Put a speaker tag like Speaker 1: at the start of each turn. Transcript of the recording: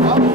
Speaker 1: Oh.